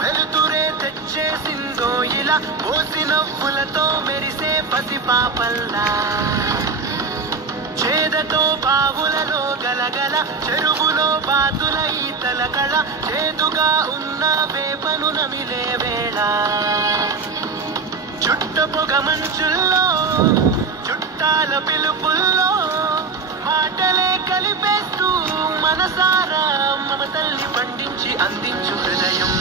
వెలుతురే తెచ్చేసిందో ఇలా పోసి నవ్వులతో మెరిసే పసి పాపల్లా చేదతో బావులలో గలగల చెరువులో బాతుల ఈతల కళ చేదుగా ఉన్న వేపను నమిలే వేళ చుట్ట పొగ మంచుల్లో చుట్టాల పిలుపుల్లో మాటలే కలిపేస్తూ మనసారా మమతల్ని పండించి అందించు హృదయం